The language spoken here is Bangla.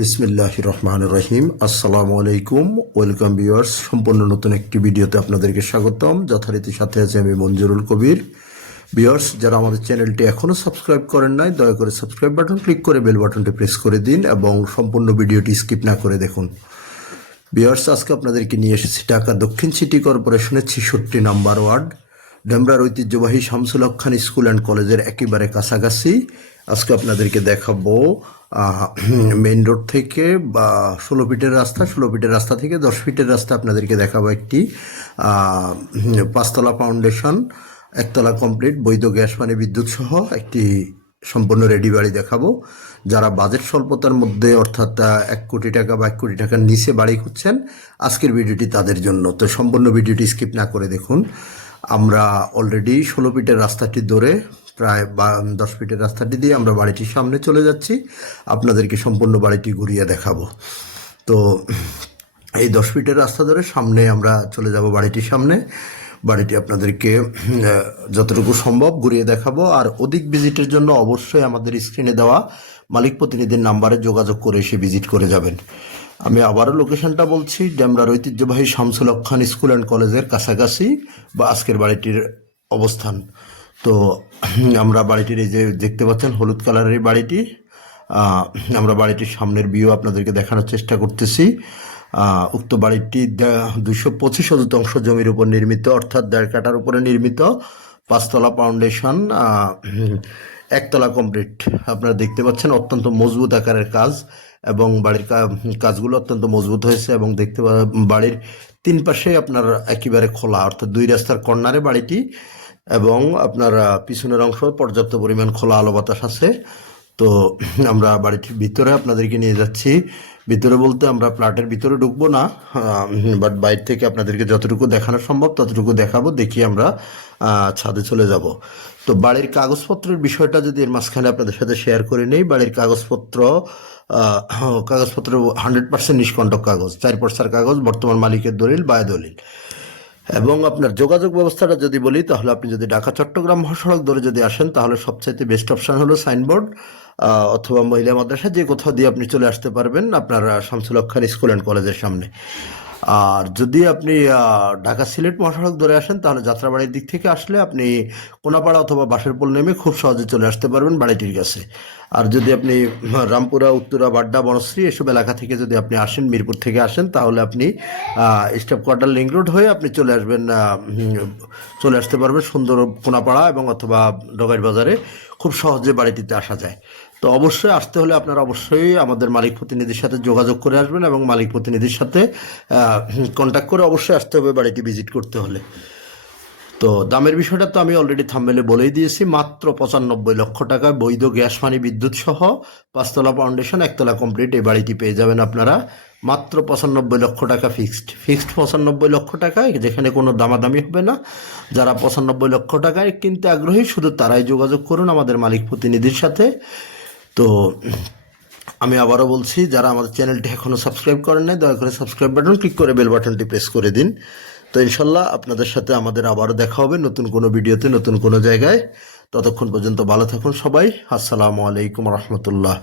বিসমিল্লাহ রহমান রহিম আসসালামু আলাইকুম ওয়েলকাম ভিউয়ার্স। সম্পূর্ণ নতুন একটি ভিডিওতে আপনাদেরকে স্বাগতম। যথারীতি সাথে আছে আমি মঞ্জুরুল কবির। ভিউয়ার্স, যারা আমাদের চ্যানেলটি এখনও সাবস্ক্রাইব করেন নাই, দয়া করে সাবস্ক্রাইব বাটন, ক্লিক করে বেল বাটনটি প্রেস করে দিন এবং সম্পূর্ণ ভিডিওটি স্কিপ না করে দেখুন। ভিউয়ার্স, আজকে আপনাদেরকে নিয়ে এসেছি ঢাকা দক্ষিণ সিটি কর্পোরেশনের ছেষট্টি নাম্বার ওয়ার্ড। ডেমরার ঐতিহ্যবাহী শামসুল খান স্কুল অ্যান্ড কলেজের একেবারে কাছাকাছি। আজকে আপনাদেরকে দেখাবো মেন রোড থেকে বা ষোলো ফিটের রাস্তা, ষোলো ফিটের রাস্তা থেকে দশ ফিটের রাস্তা আপনাদেরকে দেখাবো একটি পাঁচতলা ফাউন্ডেশন, একতলা কমপ্লিট, বৈধ গ্যাস, পানি, বিদ্যুৎ সহ একটি সম্পূর্ণ রেডি বাড়ি দেখাবো। যারা বাজেট স্বল্পতার মধ্যে অর্থাৎ এক কোটি টাকা বা এক কোটি টাকার নিচে বাড়ি খুঁজছেন, আজকের ভিডিওটি তাদের জন্য। তো সম্পূর্ণ ভিডিওটি স্কিপ না করে দেখুন। আমরা অলরেডি ষোলো ফিটের রাস্তাটি ধরে, প্রায় দশ ফিটের রাস্তাটি দিয়ে আমরা বাড়িটির সামনে চলে যাচ্ছি। আপনাদেরকে সম্পূর্ণ বাড়িটি ঘুরিয়ে দেখাবো। তো, এই দশ ফিটের রাস্তা ধরে সামনে আমরা চলে যাব বাড়িটির সামনে। বাড়িটি আপনাদেরকে যতটুকু সম্ভব ঘুরিয়ে দেখাবো। আর অধিক ভিজিটের জন্য অবশ্যই আমাদের স্ক্রিনে দেওয়া মালিক প্রতিনিধির নাম্বারে যোগাযোগ করে এসে ভিজিট করে যাবেন। আমি আবারও লোকেশনটা বলছি, ডেমরার ঐতিহ্যবাহী শামসুল খান স্কুল অ্যান্ড কলেজের কাছাকাছি বা আজকের বাড়িটির অবস্থান। তো, আমরা বাড়িটির এই যে দেখতে পাচ্ছেন, হলুদ কালারের এই বাড়িটি আমরা বাড়িটির সামনের ভিউ আপনাদেরকে দেখানোর চেষ্টা করতেছি। উক্ত বাড়িটি দুশো পঁচিশ শতাংশ জমির উপর নির্মিত, অর্থাৎ দেড় কাটার উপরে নির্মিত, পাঁচতলা ফাউন্ডেশন একতলা কমপ্লিট আপনারা দেখতে পাচ্ছেন, অত্যন্ত মজবুত আকারের কাজ। এবং বাড়ির কাজগুলো অত্যন্ত মজবুত হয়েছে এবং দেখতে বাড়ির তিন পাশে আপনার একেবারে খোলা, অর্থাৎ দুই রাস্তার কর্নারে বাড়িটি এবং আপনার পিছনের অংশ পর্যাপ্ত পরিমাণ খোলা আলো বাতাস আছে। তো আমরা বাড়িটির ভিতরে আপনাদেরকে নিয়ে যাচ্ছি। ভিতরে বলতে আমরা ফ্ল্যাটের ভিতরে ঢুকবো না বাট বাইর থেকে আপনাদেরকে যতটুকু দেখানো সম্ভব ততটুকু দেখাবো, দেখি আমরা ছাদে চলে যাব। তো বাড়ির কাগজপত্রের বিষয়টা যদি এর মাঝখানে আপনাদের সাথে শেয়ার করে নেই, বাড়ির কাগজপত্র কাগজপত্র হান্ড্রেড পার্সেন্ট নিষ্কণ্টক কাগজ, চার পর্সার কাগজ, বর্তমান মালিকের দলিল বায় দলিল এবং আপনার যোগাযোগ ব্যবস্থাটা যদি বলি, তাহলে আপনি যদি ঢাকা চট্টগ্রাম মহাসড়ক ধরে যদি আসেন, তাহলে সবচাইতে বেস্ট অপশান হলো সাইনবোর্ড অথবা মহিলা মাদ্রাসা, যে কোথাও দিয়ে আপনি চলে আসতে পারবেন আপনার শামসুল স্কুল অ্যান্ড কলেজের সামনে। আর যদি আপনি ঢাকা সিলেট মহাসড়ক ধরে আসেন, তাহলে যাত্রাবাড়ির দিক থেকে আসলে আপনি কোনাপাড়া অথবা বাসেরপোল নেমে খুব সহজে চলে আসতে পারবেন বাড়িটির কাছে। আর যদি আপনি রামপুরা, উত্তরা, বাড্ডা, বনশ্রী এসব এলাকা থেকে যদি আপনি আসেন, মিরপুর থেকে আসেন, তাহলে আপনি স্টাফ কোয়ার্টার লিঙ্ক রোড হয়ে আপনি চলে আসবেন চলে আসতে পারবেন সুন্দর কোনাপাড়া এবং অথবা ডগাইর বাজারে। খুব সহজে বাড়িটিতে আসা যায়। তো অবশ্যই আসতে হলে আপনারা অবশ্যই আমাদের মালিক প্রতিনিধির সাথে যোগাযোগ করে আসবেন এবং মালিক প্রতিনিধির সাথে কন্ট্যাক্ট করে অবশ্যই আসতে হবে বাড়িটি ভিজিট করতে হলে। তো দামের বিষয়টা তো আমি অলরেডি থাম্বেলে বলেই দিয়েছি, মাত্র পঁচানব্বই লক্ষ টাকায় বৈধ গ্যাস, পানি, বিদ্যুৎ সহ পাঁচতলা ফাউন্ডেশন একতলা কমপ্লিট এই বাড়িটি পেয়ে যাবেন আপনারা। মাত্র পঁচানব্বই লক্ষ টাকা ফিক্সড ফিক্সড পঁচানব্বই লক্ষ টাকায় যেখানে কোনো দামাদামি হবে না। যারা পঁচানব্বই লক্ষ টাকায় কিনতে আগ্রহী, শুধু তারাই যোগাযোগ করুন আমাদের মালিক প্রতিনিধির সাথে। তো, আমি আবারও বলছি, যারা আমাদের চ্যানেলটি এখনও সাবস্ক্রাইব করেন নাই, দয়া করে সাবস্ক্রাইব বাটন ক্লিক করে বেল বাটনটি প্রেস করে দিন। তো ইনশাল্লাহ আপনাদের সাথে আমাদের আবারও দেখা হবে নতুন কোনো ভিডিওতে, নতুন কোনো জায়গায়। ততক্ষণ পর্যন্ত ভালো থাকুন সবাই। আসসালামু আলাইকুম রহমতুল্লাহ।